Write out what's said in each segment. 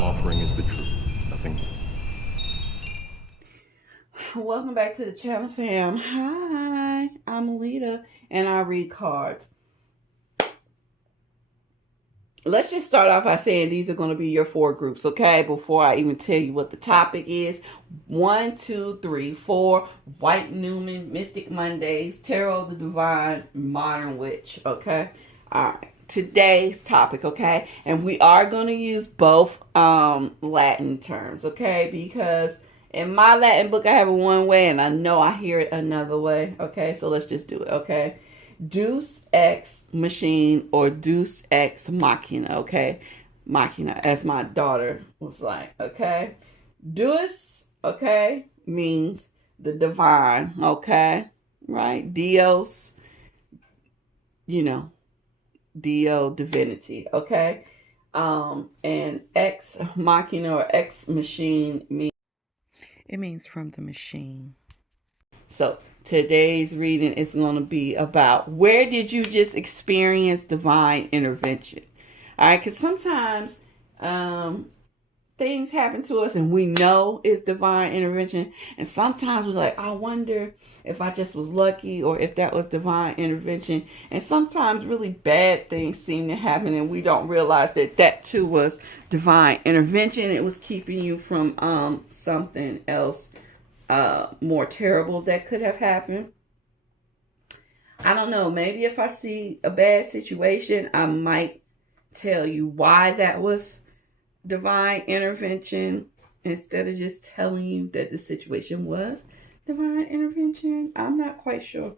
I'm offering is the truth, nothing more. Welcome back to the channel, fam. Hi, I'm Alita, and I read cards. Let's just start off by saying these are going to be your 4 groups, okay? Before I even tell you what the topic is. 1, 2, 3, 4. White Newman, Mystic Mondays, Tarot the Divine, Modern Witch, okay? All right. Today's topic, okay? And we are going to use both Latin terms, okay? Because in my Latin book, I have it one way, and I know I hear it another way, okay? So let's just do it, okay? Deus Ex Machine or Deus Ex Machina, okay? Machina, as my daughter was like, okay? Deus, okay, means the divine, okay? Right? Dios, Dio, divinity, okay? And Ex Machina or Ex Machine means from the machine. So today's reading is going to be about where did you just experience divine intervention? All right, because sometimes things happen to us and we know it's divine intervention. And sometimes we're like, I wonder if I just was lucky or if that was divine intervention. And sometimes really bad things seem to happen and we don't realize that that too was divine intervention. It was keeping you from something else more terrible that could have happened. I don't know. Maybe if I see a bad situation, I might tell you why that was divine intervention instead of just telling you that the situation was divine intervention. I'm not quite sure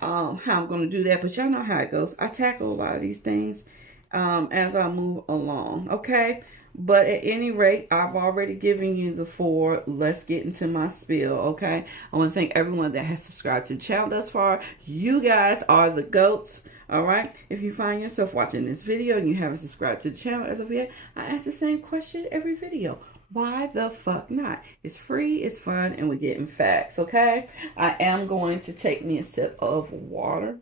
how I'm going to do that, but y'all know how it goes. I tackle a lot of these things as I move along, okay? But at any rate, I've already given you the 4. Let's get into my spiel, okay? I want to thank everyone that has subscribed to the channel thus far. You guys are the GOATs, all right? If you find yourself watching this video and you haven't subscribed to the channel as of yet, I ask the same question every video. Why the fuck not? It's free, it's fun, and we're getting facts, okay? I am going to take me a sip of water.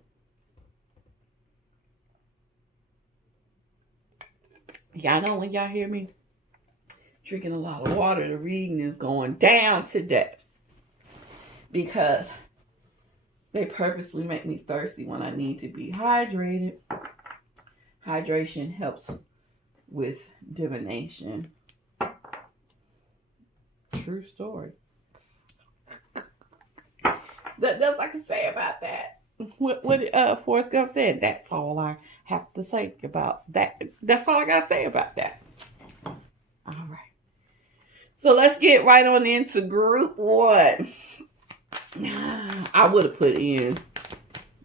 Y'all know when y'all hear me drinking a lot of water, the reading is going down today. Because they purposely make me thirsty when I need to be hydrated. Hydration helps with divination. True story. That's all I can say about that. What Forrest Gump said. That's all I have to say about that. That's all I gotta say about that. All right. So let's get right on into group 1. I would have put in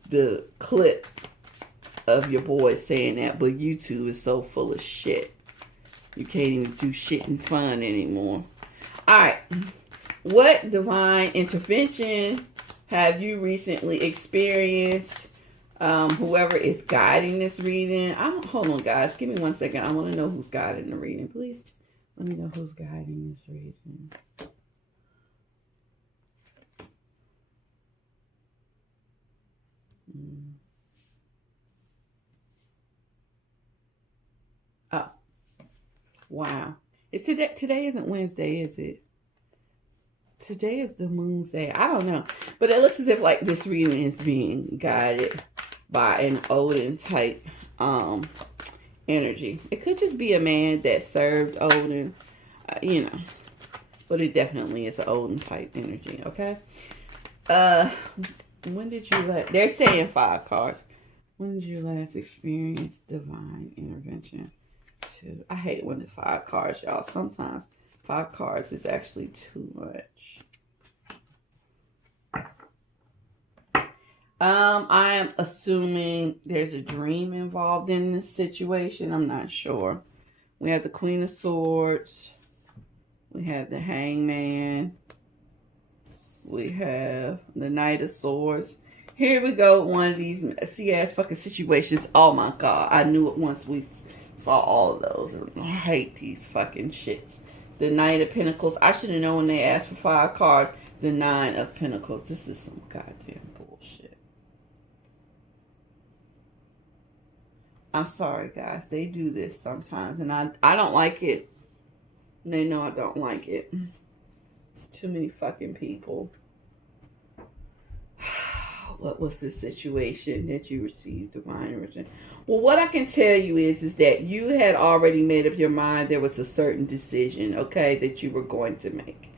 the clip of your boy saying that, but YouTube is so full of shit. You can't even do shit and fun anymore. All right. What divine intervention have you recently experienced? Whoever is guiding this reading. Hold on, guys. Give me 1 second. I want to know who's guiding the reading. Please let me know who's guiding this reading. Oh, wow. It's today isn't Wednesday, is it? Today is the moon's day. I don't know. But it looks as if like this reading is being guided by an Odin type energy. It could just be a man that served Odin, but it definitely is an Odin type energy, okay? When did you they're saying 5 cards. When did you last experience divine intervention? I hate it when it's 5 cards, y'all. Sometimes 5 cards is actually too much. I am assuming there's a dream involved in this situation. I'm not sure. We have the Queen of Swords. We have the Hangman. We have the Knight of Swords. Here we go. One of these messy-ass fucking situations. Oh, my God. I knew it once we saw all of those. I hate these fucking shits. The Knight of Pentacles. I should have known when they asked for 5 cards. The 9 of Pentacles. This is some goddamn bullshit. I'm sorry, guys. They do this sometimes, and I don't like it. They know I don't like it. It's too many fucking people. What was the situation that you received divine origin? Well, what I can tell you is that you had already made up your mind there was a certain decision, okay, that you were going to make.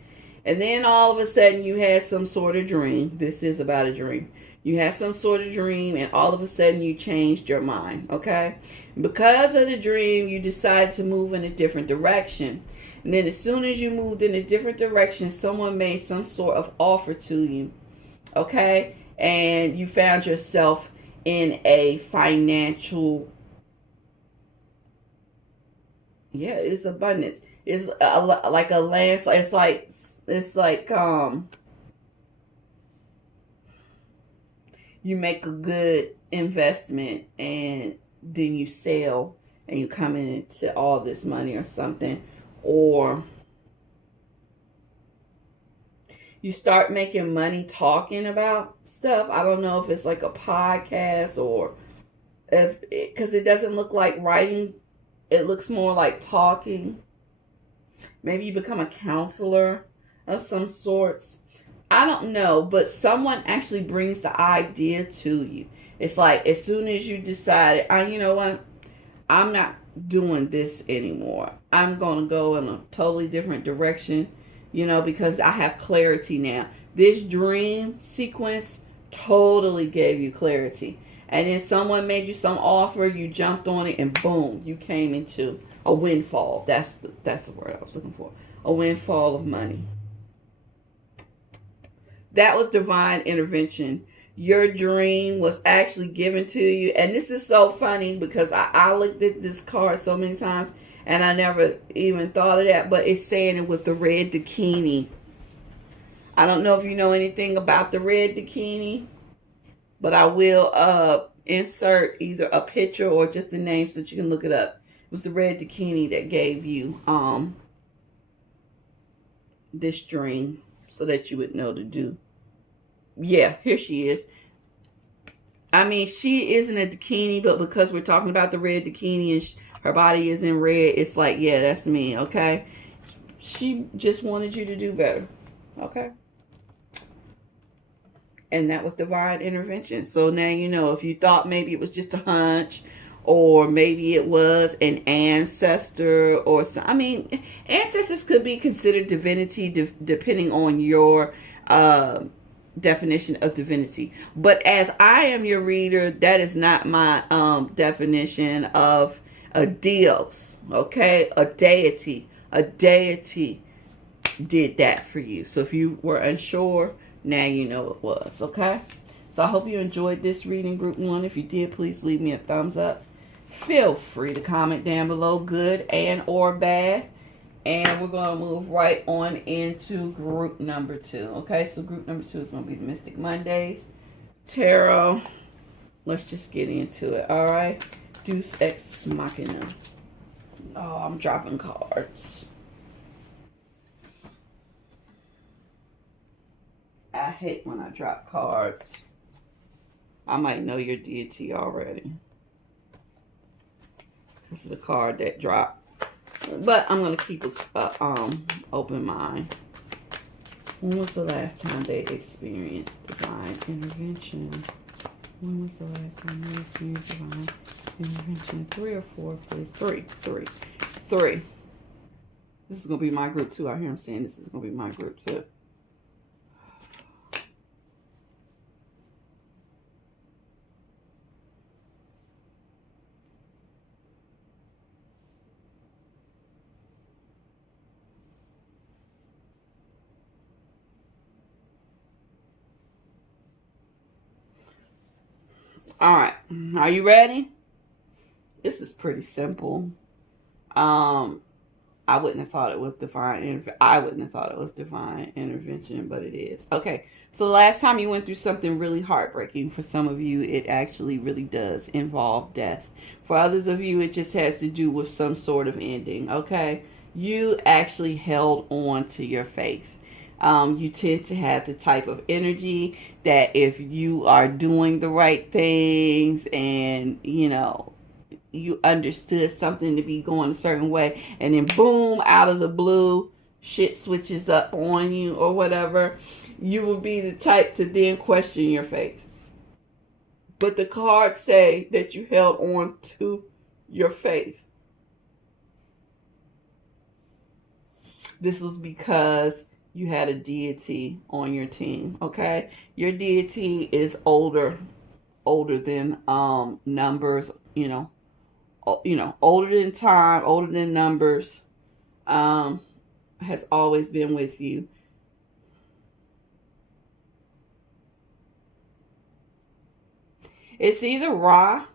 And then all of a sudden you had some sort of dream. This is about a dream. You had some sort of dream and all of a sudden you changed your mind, okay? Because of the dream, you decided to move in a different direction. And then as soon as you moved in a different direction, someone made some sort of offer to you, okay? And you found yourself in a financial, it's abundance. It's like a landslide. It's like you make a good investment and then you sell and you come into all this money or something, or you start making money talking about stuff. I don't know if it's like a podcast or because it doesn't look like writing. It looks more like talking. Maybe you become a counselor of some sorts. I don't know, but someone actually brings the idea to you. It's like as soon as you decide, you know what, I'm not doing this anymore. I'm going to go in a totally different direction. Because I have clarity now. This dream sequence totally gave you clarity. And then someone made you some offer, you jumped on it, and boom, you came into a windfall. That's the word I was looking for. A windfall of money. That was divine intervention. Your dream was actually given to you. And this is so funny because I looked at this card so many times. And I never even thought of that. But it's saying it was the red bikini. I don't know if you know anything about the red bikini. But I will insert either a picture or just the name so that you can look it up. It was the red bikini that gave you this dream. So that you would know to do. Yeah, here she is. I mean, she isn't a bikini. But because we're talking about the red bikini and her body is in red, it's like, yeah, that's me, okay? She just wanted you to do better, okay? And that was divine intervention. So now you know, if you thought maybe it was just a hunch, or maybe it was an ancestor, or some, I mean, ancestors could be considered divinity depending on your definition of divinity. But as I am your reader, that is not my definition of a Deus, okay? A deity did that for you. So if you were unsure, now you know it was, okay? So I hope you enjoyed this reading, Group 1. If you did, please leave me a thumbs up. Feel free to comment down below, good and or bad. And we're going to move right on into group number 2, okay? So group number 2 is going to be the Mystic Mondays Tarot. Let's just get into it, all right? Deus Ex Machina. Oh, I'm dropping cards. I hate when I drop cards. I might know your deity already. This is a card that dropped. But I'm going to keep an open mind. When was the last time they experienced divine intervention? When was the last time they experienced divine intervention? 3 or 4, please. 3. This is going to be my group 2. I hear him saying this is going to be my group 2. All right, are you ready? This is pretty simple. I wouldn't have thought it was divine intervention, but it is. Okay, so the last time you went through something really heartbreaking, for some of you, it actually really does involve death. For others of you, it just has to do with some sort of ending, okay? You actually held on to your faith. You tend to have the type of energy that if you are doing the right things and, you know, you understood something to be going a certain way, and then boom, out of the blue, shit switches up on you or whatever, you will be the type to then question your faith. But the cards say that you held on to your faith. This was because you had a deity on your team, okay? Your deity is older than numbers, older than time, older than numbers, has always been with you. It's either Ra,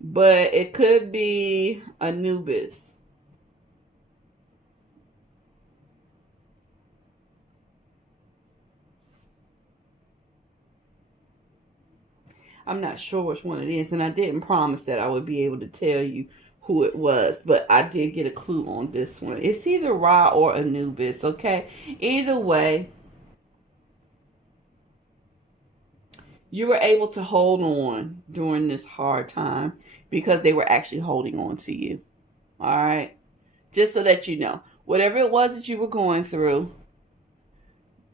but it could be Anubis. I'm not sure which one it is, and I didn't promise that I would be able to tell you who it was, but I did get a clue on this one. It's either Ra or Anubis, okay? Either way, you were able to hold on during this hard time because they were actually holding on to you. All right? Just so that you know, whatever it was that you were going through,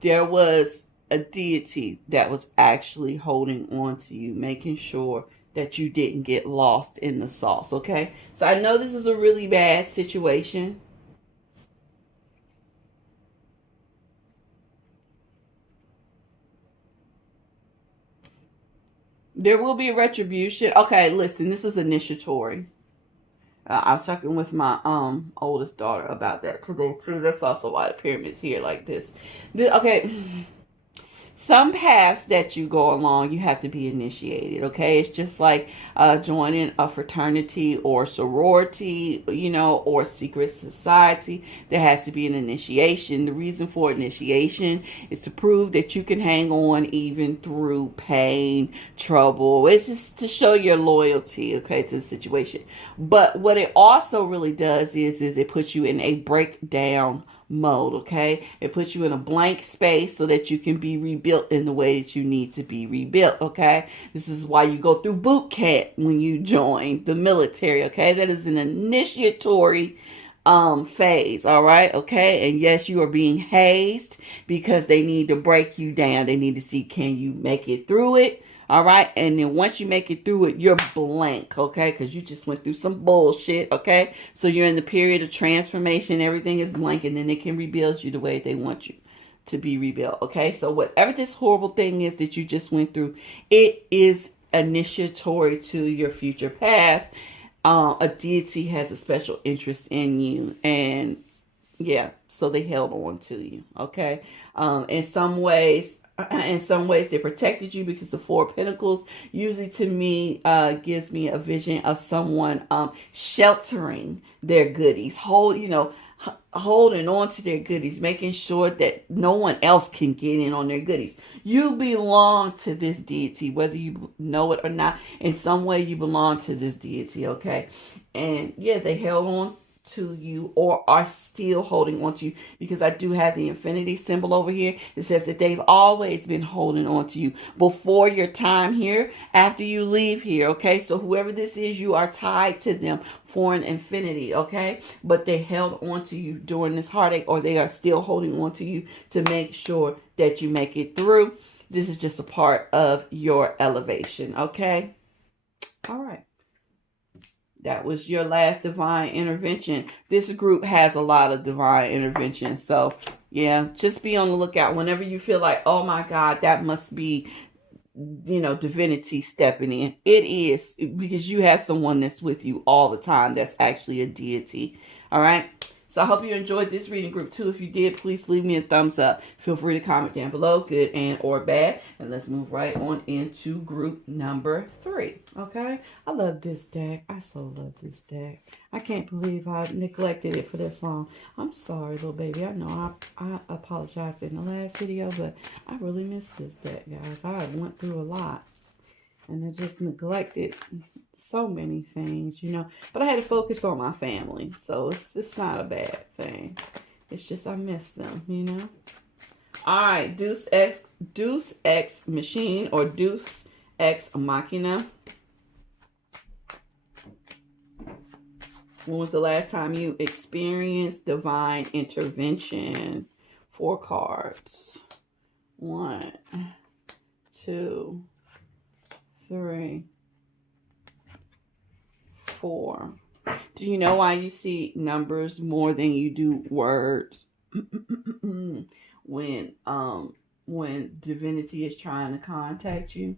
there was a deity that was actually holding on to you, making sure that you didn't get lost in the sauce, okay? So I know this is a really bad situation. There will be a retribution. Okay, listen, this is initiatory. I was talking with my oldest daughter about that today too. That's also why the pyramid's here like this. Okay. Some paths that you go along, you have to be initiated, okay? It's just like joining a fraternity or sorority, or secret society. There has to be an initiation. The reason for initiation is to prove that you can hang on even through pain, trouble. It's just to show your loyalty, okay, to the situation. But what it also really does is it puts you in a breakdown mode, okay? It puts you in a blank space so that you can be rebuilt in the way that you need to be rebuilt, okay? This is why you go through boot camp when you join the military, okay? That is an initiatory phase, all right? Okay? And yes, you are being hazed because they need to break you down. They need to see, can you make it through it? All right. And then once you make it through it, you're blank. Okay. Because you just went through some bullshit. Okay. So you're in the period of transformation. Everything is blank. And then they can rebuild you the way they want you to be rebuilt. Okay. So whatever this horrible thing is that you just went through, it is initiatory to your future path. A deity has a special interest in you. And yeah, so they held on to you. Okay. In some ways, they protected you because the Four of Pentacles usually to me gives me a vision of someone sheltering their goodies, holding on to their goodies, making sure that no one else can get in on their goodies. You belong to this deity, whether you know it or not. In some way, you belong to this deity, okay? And yeah, they held on to you or are still holding on to you, because I do have the infinity symbol over here. It says that they've always been holding on to you before your time here, after you leave here, okay? So whoever this is, you are tied to them for an infinity, okay? But they held on to you during this heartache, or they are still holding on to you to make sure that you make it through. This is just a part of your elevation, okay? All right. That was your last divine intervention. This group has a lot of divine intervention. So, yeah, just be on the lookout whenever you feel like, oh my God, that must be, divinity stepping in. It is, because you have someone that's with you all the time that's actually a deity. All right. So I hope you enjoyed this reading, group 2. If you did, please leave me a thumbs up. Feel free to comment down below, good and or bad. And let's move right on into group number 3. Okay? I love this deck. I so love this deck. I can't believe I neglected it for this long. I'm sorry, little baby. I know I apologized in the last video, but I really missed this deck, guys. I went through a lot. And I just neglected so many things, But I had to focus on my family. So it's not a bad thing. It's just I miss them, All right. Deus Ex Deus Ex Machine or Deus Ex Machina. When was the last time you experienced divine intervention? 4 cards. 1, 2, 3, 4. Do you know why you see numbers more than you do words? When divinity is trying to contact you,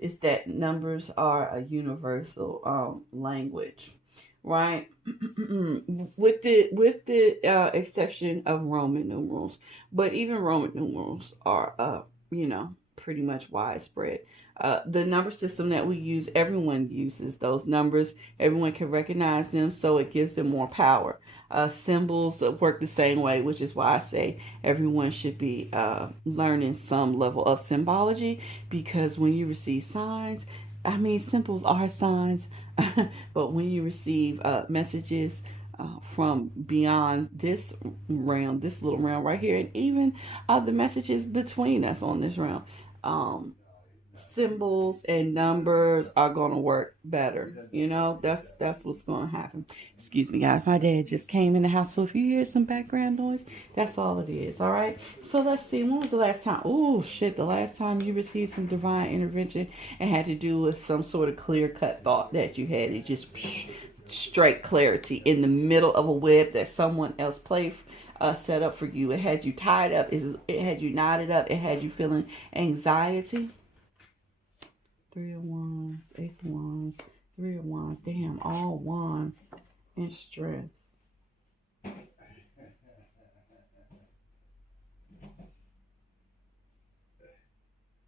it's that numbers are a universal language, right? with the exception of Roman numerals, but even Roman numerals are pretty much widespread. The number system that we use, everyone uses those numbers. Everyone can recognize them, so it gives them more power. Symbols work the same way, which is why I say everyone should be learning some level of symbology, because when you receive signs, symbols are signs, but when you receive messages from beyond this realm, this little realm right here, and even the messages between us on this realm, symbols and numbers are going to work better. That's what's going to happen. Excuse me, guys. My dad just came in the house, so if you hear some background noise, that's all it is. All right. So let's see. When was the last time? Oh, shit. The last time you received some divine intervention and had to do with some sort of clear-cut thought that you had. It just straight clarity in the middle of a web that someone else set up for you. It had you tied up. It had you knotted up. It had you feeling anxiety. 3 of Wands, Ace of Wands, 3 of Wands. Damn, all Wands and strength.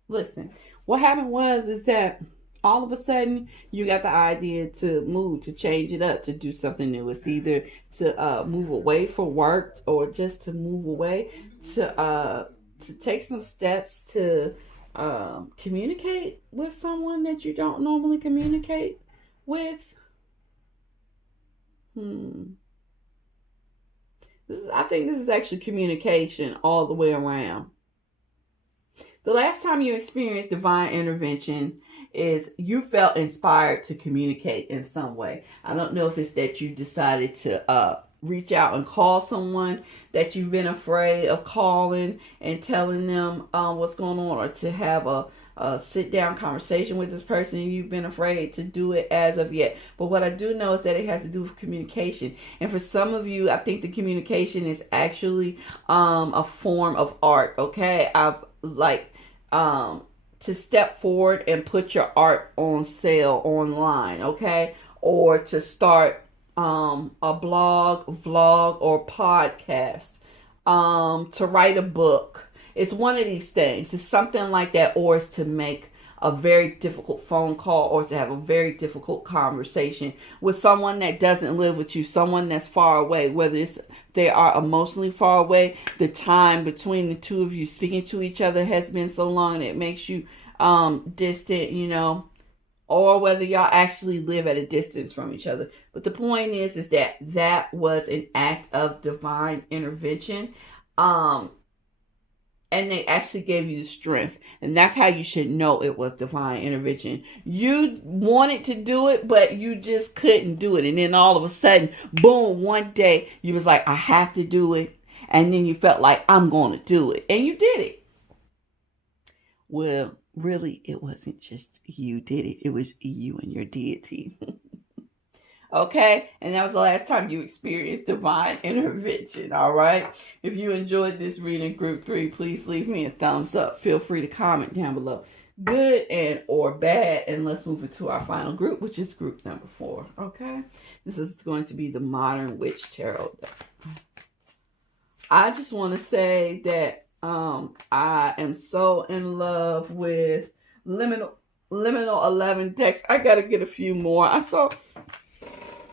Listen, what happened is that all of a sudden you got the idea to move, to change it up, to do something new. It's either to move away for work or just to move away, to take some steps to communicate with someone that you don't normally communicate with. I think this is actually communication all the way around. The last time you experienced divine intervention is you felt inspired to communicate in some way. I don't know if it's that you decided to reach out and call someone that you've been afraid of calling and telling them what's going on, or to have a sit down conversation with this person and you've been afraid to do it as of yet. But what I do know is that it has to do with communication. And for some of you, I think the communication is actually a form of art. Okay, to step forward and put your art on sale online, okay? Or to start a blog, vlog, or podcast, to write a book. It's one of these things. It's something like that, or it's to make a very difficult phone call, or to have a very difficult conversation with someone that doesn't live with you, someone that's far away, whether they are emotionally far away, the time between the two of you speaking to each other has been so long and it makes you distant, or whether y'all actually live at a distance from each other. But the point is that was an act of divine intervention. And they actually gave you the strength. And that's how you should know it was divine intervention. You wanted to do it, but you just couldn't do it. And then all of a sudden, boom, one day, you was like, I have to do it. And then you felt like, I'm going to do it. And you did it. Well, really, it wasn't just you did it. It was you and your deity. Okay, and that was the last time you experienced divine intervention. All right, if you enjoyed this reading, group 3, please leave me a thumbs up. Feel free to comment down below, good and or bad, and let's move into our final group, which is group number 4. Okay, this is going to be the Modern Witch Tarot deck. I just want to say that I am so in love with liminal 11 decks. I gotta get a few more. I saw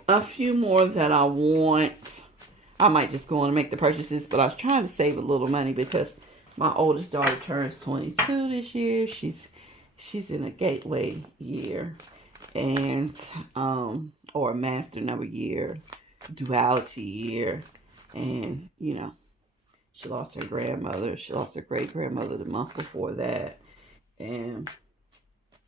a few more that I want. I might just go on and make the purchases, but I was trying to save a little money because my oldest daughter turns 22 this year. She's in a gateway year, and or a master number year, duality year, and She lost her grandmother. She lost her great-grandmother the month before that. And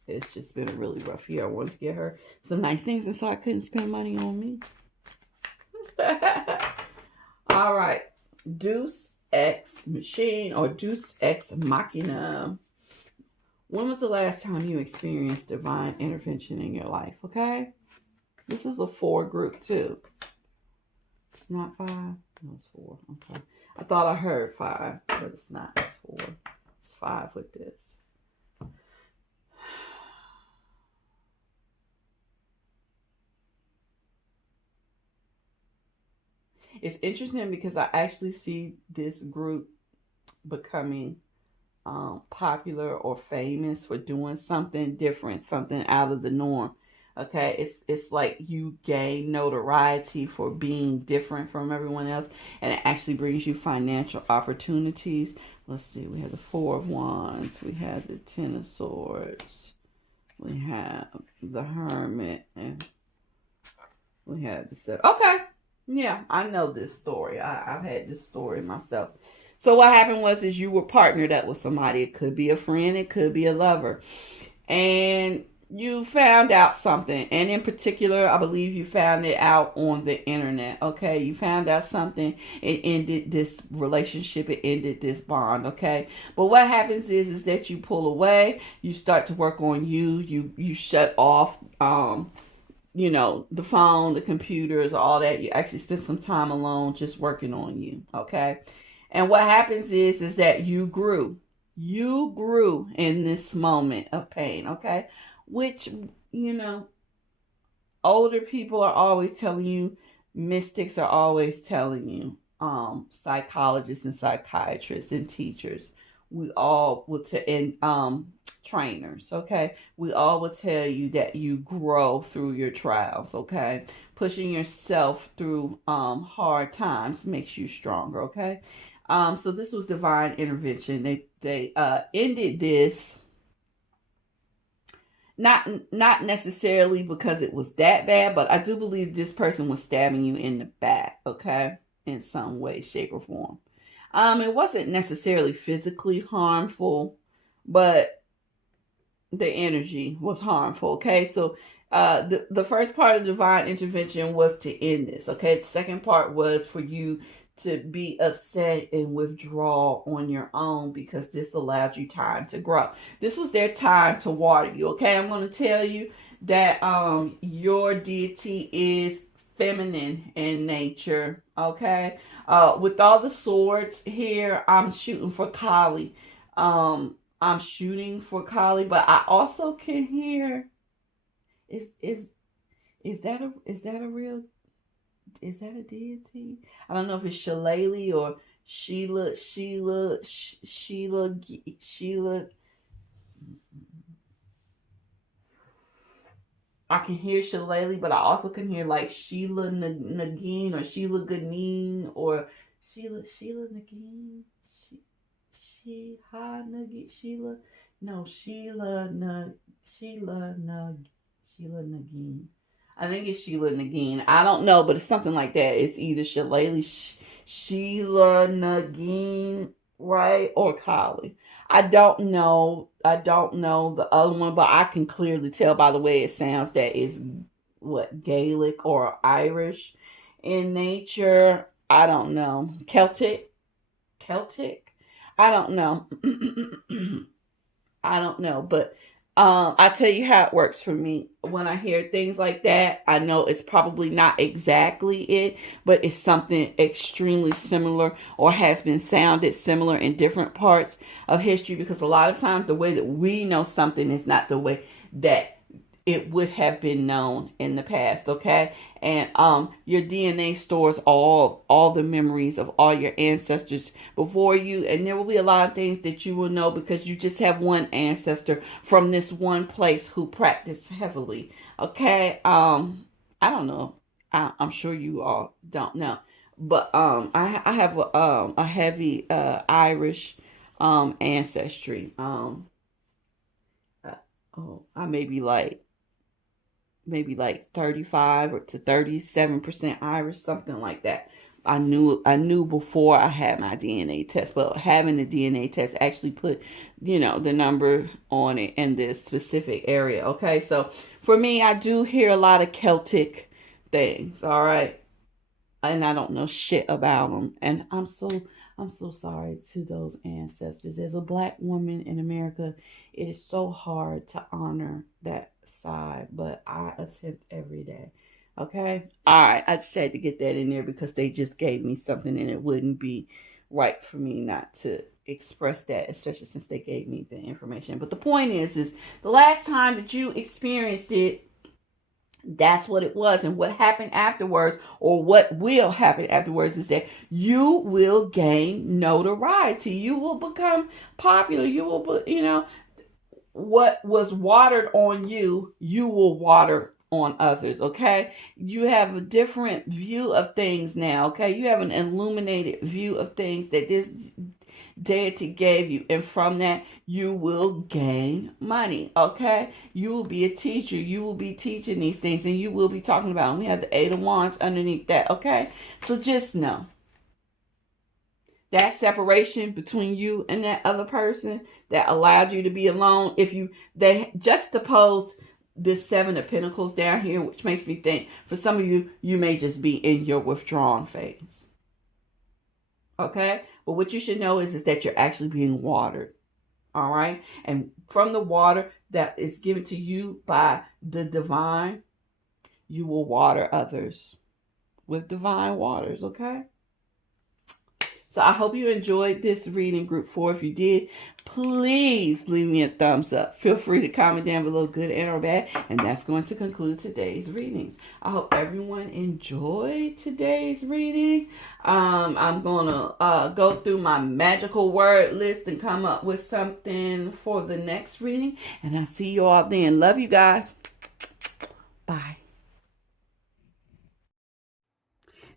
it's just been a really rough year. I wanted to get her some nice things, and so I couldn't spend money on me. All right. Deus Ex Machine or Deus Ex Machina. When was the last time you experienced divine intervention in your life? Okay. This is a 4 group too. It's not 5. No, it's 4. Okay. I thought I heard 5, but it's not. It's 4. It's 5 with this. It's interesting because I actually see this group becoming popular or famous for doing something different, something out of the norm. Okay, it's like you gain notoriety for being different from everyone else, and it actually brings you financial opportunities. Let's see, we have the 4 of Wands, we have the 10 of Swords, we have the Hermit, and we have the 7. Okay, yeah, I know this story. I've had this story myself. So what happened was you were partnered up with somebody. It could be a friend, it could be a lover, and you found out something. And in particular, I believe you found it out on the internet. Okay, you found out something. It ended this relationship. It ended this bond. Okay, but what happens is that you pull away. You start to work on you. You shut off. The phone, the computers, all that. You actually spend some time alone just working on you. Okay. And what happens is that you grew in this moment of pain, okay? Which, older people are always telling you, mystics are always telling you, psychologists and psychiatrists and teachers, we all will trainers, okay? We all will tell you that you grow through your trials, okay? Pushing yourself through hard times makes you stronger, okay? So this was divine intervention. They ended this not necessarily because it was that bad, but I do believe this person was stabbing you in the back, okay, in some way, shape, or form. It wasn't necessarily physically harmful, but the energy was harmful, okay? So the first part of divine intervention was to end this, okay? The second part was for you to be upset and withdraw on your own because this allowed you time to grow. This was their time to water you, okay? I'm going to tell you that your deity is feminine in nature, okay? With all the swords here, I'm shooting for Kali. I'm shooting for Kali, but I also can hear is that a real, is that a deity? I don't know if it's Shillelagh or Sheila. I can hear Shillelagh, but I also can hear like Sheila Nagin or Sheila Ganine or Sheila Nagin. Sheila Nagin. I think it's Sheila Nagin. I don't know, but it's something like that. It's either Shillelagh, Sheila Nagin, right, or Kali. I don't know the other one, but I can clearly tell by the way it sounds that it's what, Gaelic or Irish in nature. I don't know. Celtic. I don't know. I don't know, but I tell you how it works for me. When I hear things like that, I know it's probably not exactly it, but it's something extremely similar or has been sounded similar in different parts of history, because a lot of times the way that we know something is not the way that it would have been known in the past, okay? And your DNA stores all the memories of all your ancestors before you, and there will be a lot of things that you will know because you just have one ancestor from this one place who practiced heavily, okay? I don't know. I'm sure you all don't know, but I have a heavy Irish ancestry. I may be maybe like 35 or to 37% Irish, something like that. I knew before I had my DNA test, but having the DNA test actually put, the number on it in this specific area. Okay, so for me, I do hear a lot of Celtic things. All right, and I don't know shit about them, and I'm so sorry to those ancestors. As a black woman in America, it is so hard to honor that side, but I attempt every day. Okay? All right. I just had to get that in there because they just gave me something and it wouldn't be right for me not to express that, especially since they gave me the information. But the point is the last time that you experienced it, that's what it was. And what happened afterwards, or what will happen afterwards, is that you will gain notoriety. You will become popular. You will, what was watered on you, you will water on others. Okay, you have a different view of things now. Okay, you have an illuminated view of things that this deity gave you, and from that you will gain money. Okay, you will be a teacher. You will be teaching these things, and you will be talking about them. We have the Eight of Wands underneath that. Okay, so just know that separation between you and that other person that allowed you to be alone. They juxtaposed this Seven of Pentacles down here, which makes me think for some of you, you may just be in your withdrawing phase. Okay, but what you should know is that you're actually being watered. All right, and from the water that is given to you by the divine, you will water others with divine waters. Okay. So I hope you enjoyed this reading, Group 4. If you did, please leave me a thumbs up. Feel free to comment down below, good and or bad. And that's going to conclude today's readings. I hope everyone enjoyed today's reading. I'm going to go through my magical word list and come up with something for the next reading. And I'll see you all then. Love you guys. Bye.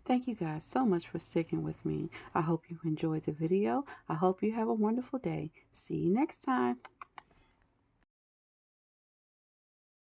Thank you guys so much for sticking with me. I hope you enjoyed the video. I hope you have a wonderful day. See you next time.